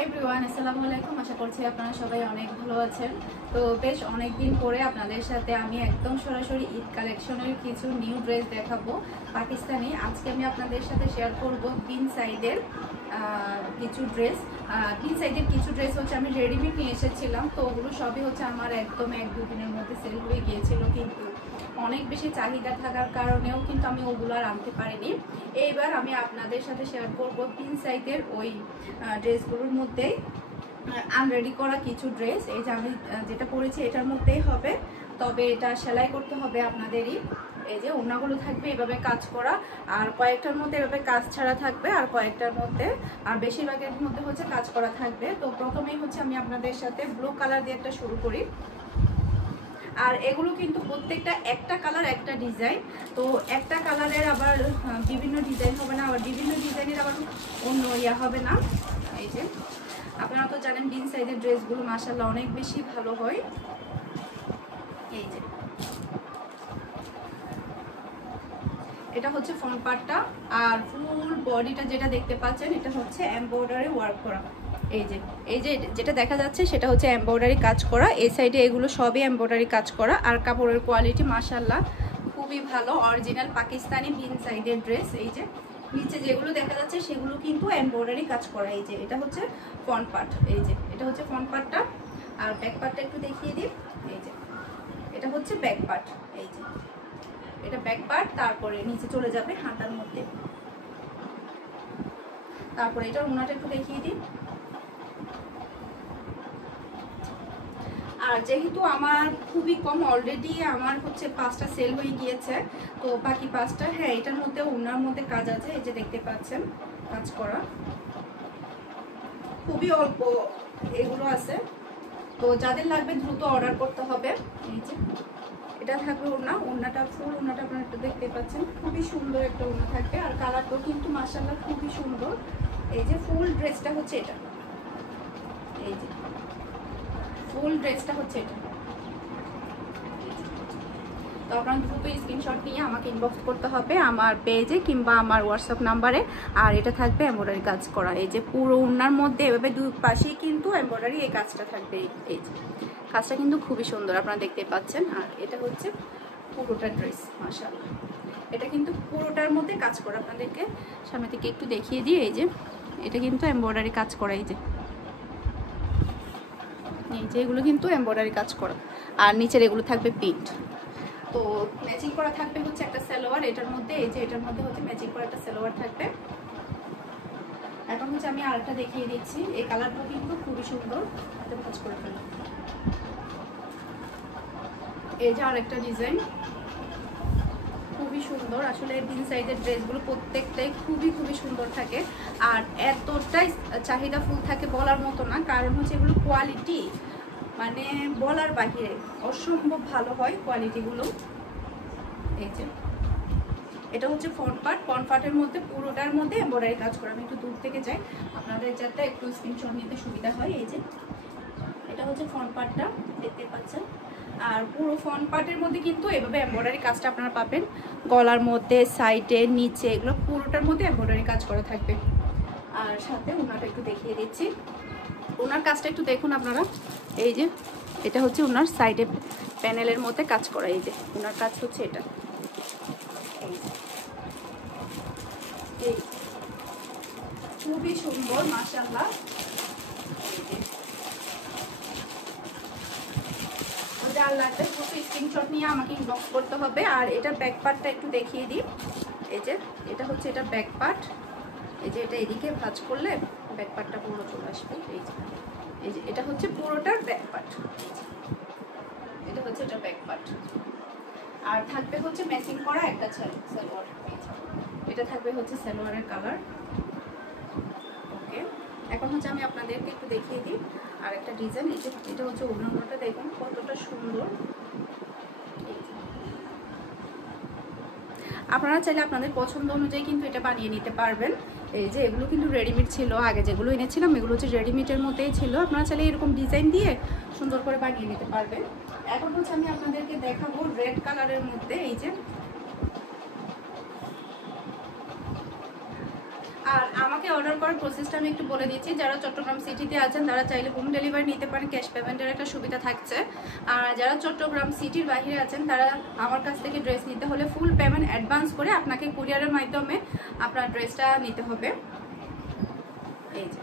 Hi everyone, আসসালামু আলাইকুম। আশা করছি আপনারা সবাই অনেক ভালো আছেন। তো বেশ অনেক দিন পরে আপনাদের সাথে আমি একদম সরাসরি ঈদ কালেকশনের কিছু নিউ ড্রেস দেখাবো পাকিস্তানি। আজকে আমি আপনাদের সাথে শেয়ার করব বিন সাইডের কিছু ড্রেস। বিন সাইডের কিছু ড্রেস হচ্ছে আমি রেডিমেড নিয়ে এসেছিলাম, তো ওগুলো সবই হচ্ছে আমার একদম 1-2 দিনের মধ্যে সেল হয়ে গিয়েছিল, কিন্তু অনেক বেশি চাহিদা থাকার কারণেও কিন্তু আমি ওগুলো আর আনতে পারিনি। এইবার আমি আপনাদের সাথে শেয়ার করব বিন সাইডের ওই ড্রেসগুলোর মধ্যে আনরেডি করা কিছু ড্রেস। এই যে আমি যেটা পরেছি এটার মধ্যেই হবে, তবে এটা সেলাই করতে হবে আপনাদেরই। এই যে ওড়নাগুলো থাকবে এভাবে কাজ করা, আর কয়েকটার মধ্যে এভাবে কাজ ছাড়া থাকবে, আর কয়েকটার মধ্যে আর বেশিরভাগের মধ্যে হচ্ছে কাজ করা থাকবে। তো প্রথমেই হচ্ছে আমি আপনাদের সাথে ব্লু কালার দিয়ে একটা শুরু করি। আর এগুলো কিন্তু প্রত্যেকটা একটা কালার একটা ডিজাইন, তো একটা কালারের আবার বিভিন্ন ডিজাইন হবে না, আবার বিভিন্ন ডিজাইনের আবার অন্য ইয়া হবে না। এই যে আপনারা তো জানেন বিন সাইজের ড্রেসগুলো মাশাআল্লাহ অনেক বেশি ভালো হয়। এই যে এটা হচ্ছে ফ্রন্ট পার্টটা, আর ফুল বডিটা যেটা দেখতে পাচ্ছেন এটা হচ্ছে এমব্রয়ডারি ওয়ার্ক করা। এই যে যেটা দেখা যাচ্ছে সেটা হচ্ছে এমব্রয়ডারি কাজ করা। এই সাইডে এগুলো সবই এমব্রয়ডারি কাজ করা, আর কাপড়ের কোয়ালিটি মাশাআল্লাহ খুবই ভালো, অরিজিনাল পাকিস্তানি বিন সাইডের ড্রেস। এই যে নিচে যেগুলো দেখা যাচ্ছে সেগুলো কিন্তু এমব্রয়ডারি কাজ করা। এই যে এটা হচ্ছে ফ্রন্ট পার্ট, এই যে এটা হচ্ছে ফ্রন্ট পার্টটা। আর ব্যাক পার্টটা একটু দেখিয়ে দিই। এই যে এটা হচ্ছে ব্যাক পার্ট, এই যে এটা ব্যাক পার্ট। তারপরে নিচে চলে যাবে হাতার মধ্যে, তারপরে এটার ওড়নাটা একটু দেখিয়ে দিই। আর যেহেতু আমার খুবই কম, অলরেডি আমার হচ্ছে 5টা সেল হয়ে গিয়েছে, তো বাকি 5টা হ্যাঁ এটার মধ্যে ওড়নার মধ্যে কাজ আছে। এই যে দেখতে পাচ্ছেন কাজ করা, খুবই অল্প এগুলো আছে, তো যাদের লাগবে দ্রুত অর্ডার করতে হবে। এই যে এটা থাকবে ওড়নাটা ফুল ওড়নাটা আপনারা একটু দেখতে পাচ্ছেন, খুবই সুন্দর একটা ওড়না থাকবে, আর কালারটাও কিন্তু মাশাআল্লাহ খুবই সুন্দর। এই যে ফুল ড্রেসটা হচ্ছে এটা, এই যে ফুল ড্রেসটা হচ্ছে এটা। তো আপনারা দ্রুত স্ক্রিনশট নিয়ে আমাকে ইনবক্স করতে হবে আমার পেজে কিংবা আমার হোয়াটসঅ্যাপ নাম্বারে। আর এটা থাকবে এমব্রয়ডারি কাজ করা। এই যে পুরো ওড়নার মধ্যে এভাবে দুই পাশেই কিন্তু এমব্রয়ডারি এই কাজটা থাকবে। এই যে কাজটা কিন্তু খুবই সুন্দর আপনারা দেখতে পাচ্ছেন। আর এটা হচ্ছে পুরোটা ড্রেস মাশাআল্লাহ, এটা কিন্তু পুরোটার মধ্যে কাজ করা। আপনাদেরকে সামনে থেকে একটু দেখিয়ে দিই। এই যে এটা কিন্তু এমব্রয়ডারি কাজ করা। এই যে এগুলো কিন্তু এমব্রয়ডারি কাজ করা, আর নিচের এগুলো থাকবে প্রিন্ট। তো ম্যাচিং করা থাকবে হচ্ছে একটা সালোয়ার এটার মধ্যে। এই যে এটার মধ্যে হচ্ছে ম্যাচিং করা একটা সালোয়ার থাকবে। এখন হচ্ছে আমি আরেকটা দেখিয়ে দিচ্ছি, এই কালারটা কিন্তু খুবই সুন্দর, হাতে কাজ করে ফেলা। এই যে আরেকটা ডিজাইন, খুবই সুন্দর। আসলে বিন সাইজের ড্রেসগুলো প্রত্যেকটাই খুবই সুন্দর থাকে, আর এতটাই চাহিদা ফুল থাকে বলার মতো না, কারণ হচ্ছে এগুলো কোয়ালিটি মানে বলার বাহিরে, অসম্ভব ভালো হয় কোয়ালিটিগুলো। এই যে এটা হচ্ছে ফ্রন্ট পার্টের মধ্যে পুরোটার মধ্যে এমব্রয়ডারি কাজ করা। আমি একটু দূর থেকে যাই আপনাদের যাতে একটু স্ক্রিনশট নিতে সুবিধা হয়। এই যে এটা হচ্ছে ফ্রন্ট পার্টটা দেখতে পাচ্ছেন, আর পুরো ফ্রন্ট পার্টের মধ্যে কিন্তু এভাবে এমব্রয়ডারি কাজটা আপনারা পাবেন। গলার মধ্যে, সাইডে, নিচে এগুলো পুরোটার মধ্যে এমব্রয়ডারি কাজ করা থাকবে। আর সাথে ওনাটা একটু দেখিয়ে দিচ্ছি, ওনার কাজটা একটু দেখুন আপনারা। এই যে এটা হচ্ছে ওনার সাইডে প্যানেলের মধ্যে কাজ করা। এই যে ওনার কাজ হচ্ছে এটা, এই খুবই সুন্দর মাশাআল্লাহ। যার লাগবে দ্রুত স্ক্রিনশট নিয়ে আমাকে ইনবক্স করতে হবে। আর এটা ব্যাক পার্টটা একটু দেখিয়ে দিই। এই যে এটা হচ্ছে এটা ব্যাক পার্ট। এই যে এটা এদিকে ভাঁজ করলে ব্যাক পার্টটা পুরো চলে আসবে। এই যে এটা হচ্ছে পুরোটার ব্যাক পার্ট, এটা হচ্ছে এটা ব্যাক পার্ট। আর থাকবে হচ্ছে ম্যাচিং করা একটা সালোয়ার। এটা থাকবে হচ্ছে সালোয়ারের কালার। ওকে, এখন হচ্ছে আমি আপনাদেরকে একটু দেখিয়ে দিই আর একটা ডিজাইন। এই যে এটা হচ্ছে ওড়নাটা দেখুন কতটা সুন্দর। আপনারা চাইলে আপনাদের পছন্দ অনুযায়ী কিন্তু এটা বানিয়ে নিতে পারবেন। এই যে এগুলো কিন্তু রেডিমেড ছিল, আগে যেগুলো এনেছিলাম এগুলো হচ্ছে রেডিমেডের মধ্যেই ছিল। আপনারা চাইলে এরকম ডিজাইন দিয়ে সুন্দর করে বানিয়ে নিতে পারবেন। এখন হচ্ছে আমি আপনাদেরকে দেখাবো রেড কালারের মধ্যে। এই যে আর আমাকে আমাকে অর্ডার করার প্রসেসটা আমি একটু বলে দিচ্ছি। যারা চট্টগ্রাম সিটিতে আছেন তারা চাইলে হোম ডেলিভারি নিতে পারেন, ক্যাশ পেমেন্টের একটা সুবিধা থাকছে। আর যারা চট্টগ্রাম সিটির বাইরে আছেন তারা আমার কাছ থেকে ড্রেস নিতে হলে ফুল পেমেন্ট অ্যাডভান্স করে আপনাকে কুরিয়ারের মাধ্যমে আপনার ড্রেসটা নিতে হবে। এই যে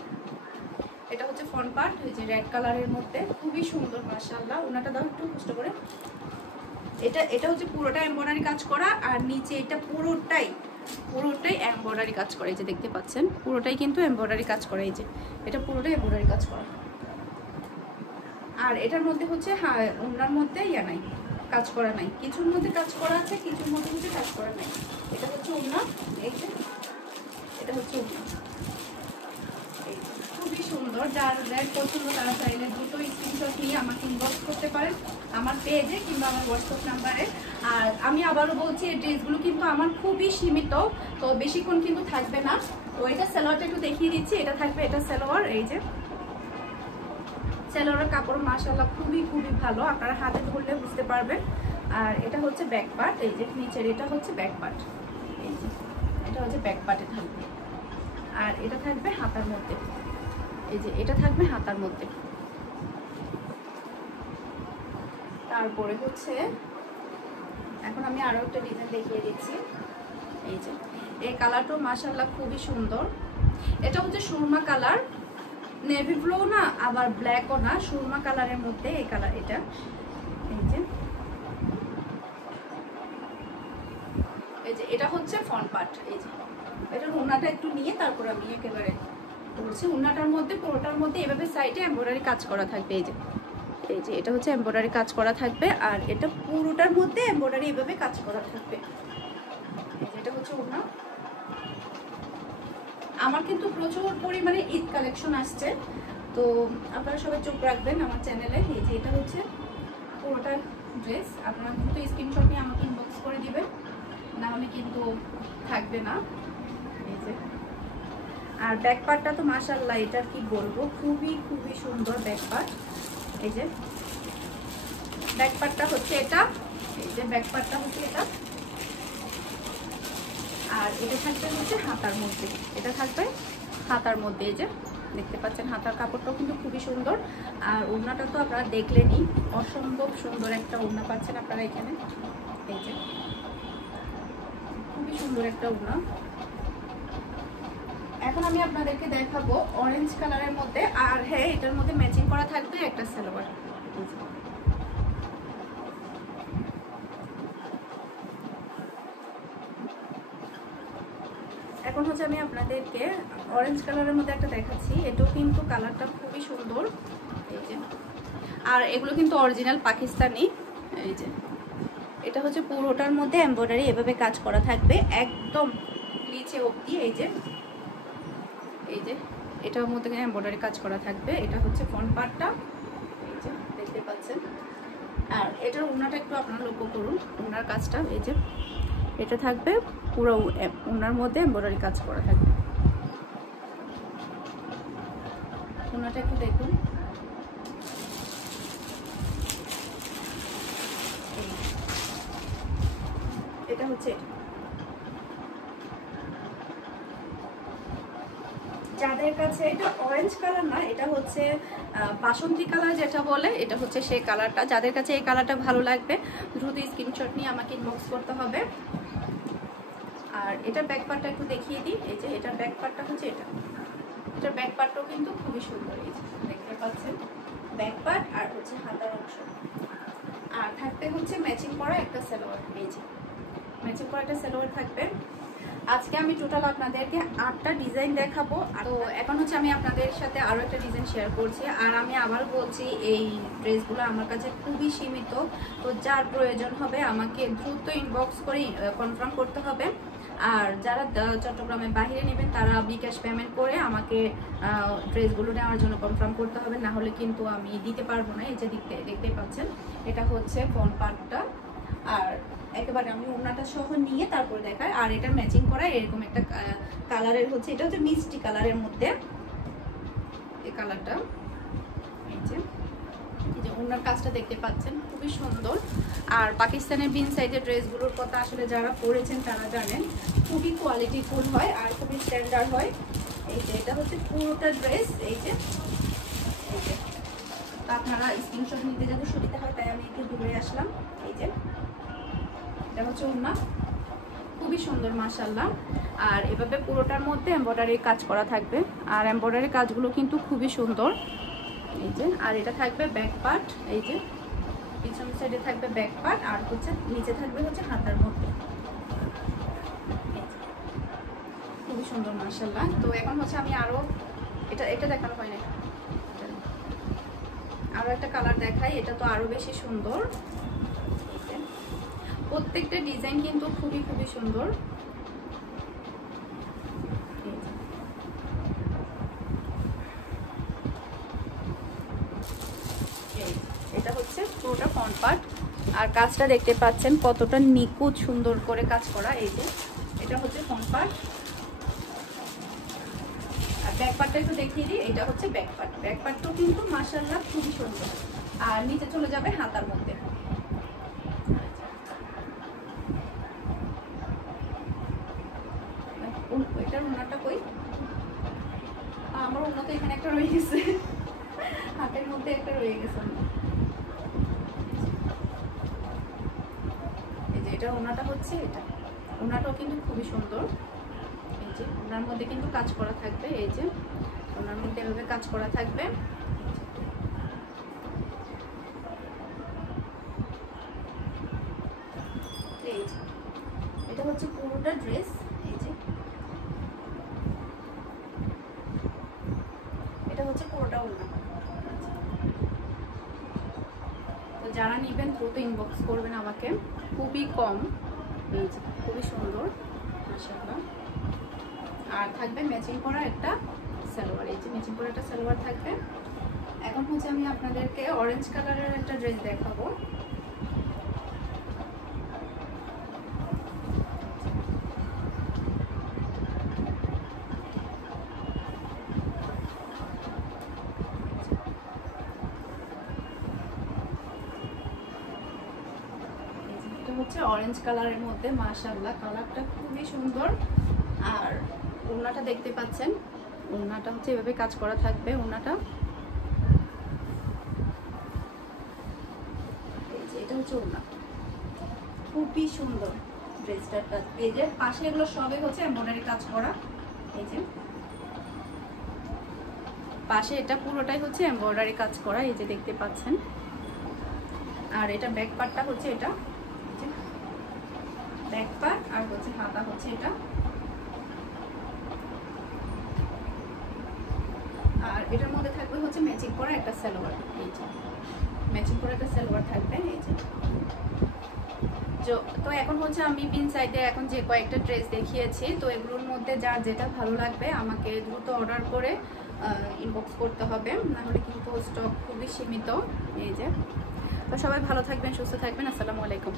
এটা হচ্ছে ফ্রন্ট পার্ট, এই যে রেড কালারের মধ্যে খুবই সুন্দর মাশাআল্লাহ। ওনাটা দাও একটু কষ্ট করে। এটা হচ্ছে পুরোটা এমব্রয়ডারি কাজ করা, আর নিচে এটা পুরোটাই এমব্রয়ডারি কাজ করা। এই যে দেখতে পাচ্ছেন পুরোটাই কিন্তু এমব্রয়ডারি কাজ করা। এই যে এটা পুরোটাই এমব্রয়ডারি কাজ করা। আর এটার মধ্যে হচ্ছে ওনার মধ্যে নাই, কাজ করা নাই। কিছুর মধ্যে কাজ করা আছে, কিছুর মধ্যে হচ্ছে কাজ করা নাই। এটা হচ্ছে ওনা, এই যে এটা হচ্ছে ওনা, খুবই সুন্দর। যার রেড পছন্দ তারা চাইলে দ্রুত স্ক্রিনশট নিয়ে আমাকে ইনবক্স করতে পারেন আমার পেজে কিংবা আমার হোয়াটসঅ্যাপ নাম্বারে। আর আমি আবারও বলছি এই ড্রেসগুলো কিন্তু আমার খুবই সীমিত, তো বেশিক্ষণ কিন্তু থাকবে না। তো এটা সালোয়ারটা একটু দেখিয়ে দিচ্ছি। এটা থাকবে, এটা সালোয়ার। এই যে সালোয়ারের কাপড় মাশাআল্লাহ খুবই ভালো, আপনারা হাতে ধরলে বুঝতে পারবেন। আর এটা হচ্ছে ব্যাক পার্ট, এই যে নিচের এটা হচ্ছে ব্যাক পার্ট। এই যে এটা হচ্ছে ব্যাক পার্টে থাকবে। আর এটা থাকবে হাতার মধ্যে, এই যে এটা থাকবে হাতার মধ্যে। তারপরে হচ্ছে এখন আমি আরো একটা ডিজাইন দেখিয়ে দিচ্ছি। এই যে এই কালারটাও মাশাআল্লাহ খুবই সুন্দর। এটা হচ্ছে সুরমা কালার, নেভি ব্লু না আবার ব্ল্যাকও না, সুরমা কালারের মধ্যে এই কালার। এটা এই যে এটা হচ্ছে ফ্রন্ট পার্ট। এই যে এটার ওড়নাটা একটু নিয়ে তারপর আমি একেবারে বলছি। ওড়নাটার মধ্যে পুরোটার মধ্যে এভাবে সাইডে এমব্রয়ডারি কাজ করা থাকবে। এই যে এটা হচ্ছে এমব্রয়ডারি কাজ করা থাকবে, আর এটা পুরোটার মধ্যে এমব্রয়ডারি এভাবে কাজ করা থাকবে। এই যে এটা হচ্ছে ওড়না। আমার কিন্তু প্রচুর পরিমাণে ঈদ কালেকশন আসছে, তো আপনারা সবাই চোখ রাখবেন আমার চ্যানেলে। এই যে এটা হচ্ছে পুরোটা ড্রেস, আপনারা কিন্তু স্ক্রিনশট নিয়ে আমাকে ইনবক্স করে দিবেন, না হলে কিন্তু থাকবে না। এই যে আর ব্যাক পার্টটা তো মাশাআল্লাহ, এটা কি বলবো, খুবই সুন্দর ব্যাক পার্ট। এই যে ব্যাক পার্টটা হচ্ছে এটা, এই যে ব্যাক পার্টটা হচ্ছে এটা। আর এটা থাকবে হচ্ছে হাতার মধ্যে, এটা থাকবে হাতার মধ্যে। এই যে দেখতে পাচ্ছেন হাতার কাপড়টাও কিন্তু খুবই সুন্দর। আর ওড়নাটা তো আপনারা দেখলেনই, অসম্ভব সুন্দর একটা ওড়না পাচ্ছেন আপনারা এখানে। এই যে খুবই সুন্দর একটা ওড়না। এখন আমি আপনাদেরকে দেখাবো অরেঞ্জ কালারের মধ্যে, আর হ্যাঁ এটার মধ্যে ম্যাচিং করা থাকবে একটা সালোয়ার। এখন হচ্ছে আমি আপনাদেরকে অরেঞ্জ কালারের মধ্যে একটা দেখাচ্ছি। এটাও কিন্তু কালারটা খুবই সুন্দর। এই যে আর এগুলো কিন্তু অরিজিনাল পাকিস্তানি। এই যে এটা হচ্ছে পুরোটার মধ্যে এমব্রয়ডারি এভাবে কাজ করা থাকবে একদম নিচে অবধি। এই যে এটার মধ্যে এমব্রয়ডারি কাজ করা থাকবে। এটা হচ্ছে ফ্রন্ট পার্টটা, এই যে দেখতে পাচ্ছেন। আর এটার ওড়নাটা একটু আপনারা লক্ষ্য করুন, ওড়নার কাজটা। এই যে এটা থাকবে পুরো ওড়নার মধ্যে এমব্রয়ডারি কাজ করা থাকবে। ওড়নাটা একটু দেখুন। এটা হচ্ছে যাদের কাছে এটা অরেঞ্জ কালার না, এটা হচ্ছে বাসন্তী কালার যেটা বলে, এটা হচ্ছে সেই কালারটা। যাদের কাছে এই কালারটা ভালো লাগবে দ্রুত স্ক্রিনশট নিয়ে আমাকে ইনবক্স করতে হবে। আর এটার ব্যাক পার্টটা একটু দেখিয়ে দিই। এই যে এটার ব্যাক পার্টটা হচ্ছে এটার ব্যাক পার্টটাও কিন্তু খুবই সুন্দর। এই যে দেখতে পাচ্ছেন ব্যাক পার্ট আর হচ্ছে হাতার অংশ। আর থাকতে হচ্ছে ম্যাচিং করা একটা সালোয়ার। এই যে ম্যাচিং করা একটা সালোয়ার থাকবে। আজকে আমি টোটাল আপনাদেরকে 8টা ডিজাইন দেখাবো। তো এখন হচ্ছে আমি আপনাদের সাথে আরও একটা ডিজাইন শেয়ার করছি। আর আমি আবার বলছি এই ড্রেসগুলো আমার কাছে খুবই সীমিত, তো যার প্রয়োজন হবে আমাকে দ্রুত ইনবক্স করে কনফার্ম করতে হবে। আর যারা চট্টগ্রামের বাইরে নেবেন তারা বিকাশ পেমেন্ট করে আমাকে ড্রেসগুলো নেওয়ার জন্য কনফার্ম করতে হবে, না হলে কিন্তু আমি দিতে পারবো না। এই যে দেখতেই পাচ্ছেন এটা হচ্ছে ফ্রন্ট পার্টটা। আর একেবারে আমি ওড়নাটা সহ নিয়ে তারপর দেখাই। আর এটা ম্যাচিং করা এরকম একটা কালারের হচ্ছে, এটা হচ্ছে মিষ্টি কালারের মধ্যে এই কালারটা। এই যে ওড়নার কাজটা দেখতে পাচ্ছেন খুবই সুন্দর। আর পাকিস্তানের বিন সাইজের ড্রেসগুলোর কথা আসলে যারা পরেছেন তারা জানেন, খুবই কোয়ালিটিফুল হয় আর খুবই স্ট্যান্ডার্ড হয়। এই যে এটা হচ্ছে পুরোটা ড্রেস। এই যে আপনারা স্ক্রিনশট নিতে যাতে সুবিধা হয় তাই আমি একটু দূরে আসলাম। এই যে এটা হচ্ছে ওড়না, খুবই সুন্দর মাশাআল্লাহ। আর এভাবে পুরোটার মধ্যে এমব্রয়ডারির কাজ করা থাকবে, আর এমব্রয়ডারির কাজগুলো কিন্তু খুবই সুন্দর। এই যে আর এটা থাকবে ব্যাক পার্ট। এই যে পিছন সাইডে থাকবে ব্যাক পার্ট, আর হচ্ছে নিচে থাকবে হচ্ছে হাতার মধ্যে। খুবই সুন্দর মাশাআল্লাহ। তো এখন হচ্ছে আমি আরো এটা দেখানো হয় না, আরো একটা কালার দেখাই। এটা তো আরো বেশি সুন্দর। প্রত্যেকটা ডিজাইন কিন্তু খুবই সুন্দর। এটা হচ্ছে পুরোটা ফ্রন্ট পার্ট, আর কাজটা দেখতে পাচ্ছেন কতটা নিখুঁত সুন্দর করে কাজ করা। এই যে এটা হচ্ছে ফ্রন্ট পার্ট, আর ব্যাক পার্টটা একটু দেখিয়ে দিই। এটা হচ্ছে ব্যাক পার্ট। ব্যাক পার্টটাও কিন্তু মাশাআল্লাহ খুবই সুন্দর। আর নিচে চলে যাবে হাতার মধ্যে। এটার ওড়নাটা কই? আমার ওড়না তো এখানে একটা রয়ে গেছে, হাতের মধ্যে একটা রয়ে গেছে। এই যে এটা ওড়নাটা হচ্ছে, এটা ওড়নাটাও কিন্তু খুবই সুন্দর। এই যে ওড়নার মধ্যে কিন্তু কাজ করা থাকবে। এই যে ওড়নার মধ্যে এভাবে কাজ করা থাকবে। এই যে এটা হচ্ছে পুরোটা ড্রেস। এই যে এটা হচ্ছে পুরোটা ওড়না। তো যারা নেবেন দ্রুত ইনবক্স করবেন আমাকে, খুবই কম। এই যে খুবই সুন্দর মাশাআল্লাহ। আর থাকবে ম্যাচিং করা একটা সালোয়ার। এই যে ম্যাচিং করা একটা সালোয়ার থাকবে। এখন হচ্ছে আমি আপনাদেরকে অরেঞ্জ কালারের একটা ড্রেস দেখাবো। হচ্ছে অরেঞ্জ কালারের মধ্যে মাশাআল্লাহ, কালারটা খুবই সুন্দর। আর ওড়নাটা দেখতে পাচ্ছেন, ওড়নাটা হচ্ছে এভাবে কাজ করা থাকবে। ওড়নাটা এই যে এটা হচ্ছে ওড়না, খুবই সুন্দর ড্রেসটা। এই যে পাশে এগুলো সবই হচ্ছে এমব্রয়ডারি কাজ করা। এই যে পাশে এটা পুরোটাই হচ্ছে এমব্রয়ডারি কাজ করা। এই যে দেখতে পাচ্ছেন। আর এটা ব্যাক পার্টটা হচ্ছে এটা ব্যাক পার্ট, আর হচ্ছে হাতা হচ্ছে এটা। আর এটার মধ্যে থাকবে হচ্ছে ম্যাচিং করা একটা সালোয়ার। এই যে ম্যাচিং করা একটা সালোয়ার থাকবে। এই যে তো এখন হচ্ছে আমি পিন সাইডে এখন যে কয়েকটা ড্রেস দেখিয়েছি, তো এগুলোর মধ্যে যার যেটা ভালো লাগবে আমাকে দ্রুত অর্ডার করে ইনবক্স করতে হবে, নাহলে কিন্তু স্টক খুবই সীমিত। এই যে তো সবাই ভালো থাকবেন, সুস্থ থাকবেন। আসসালামু আলাইকুম।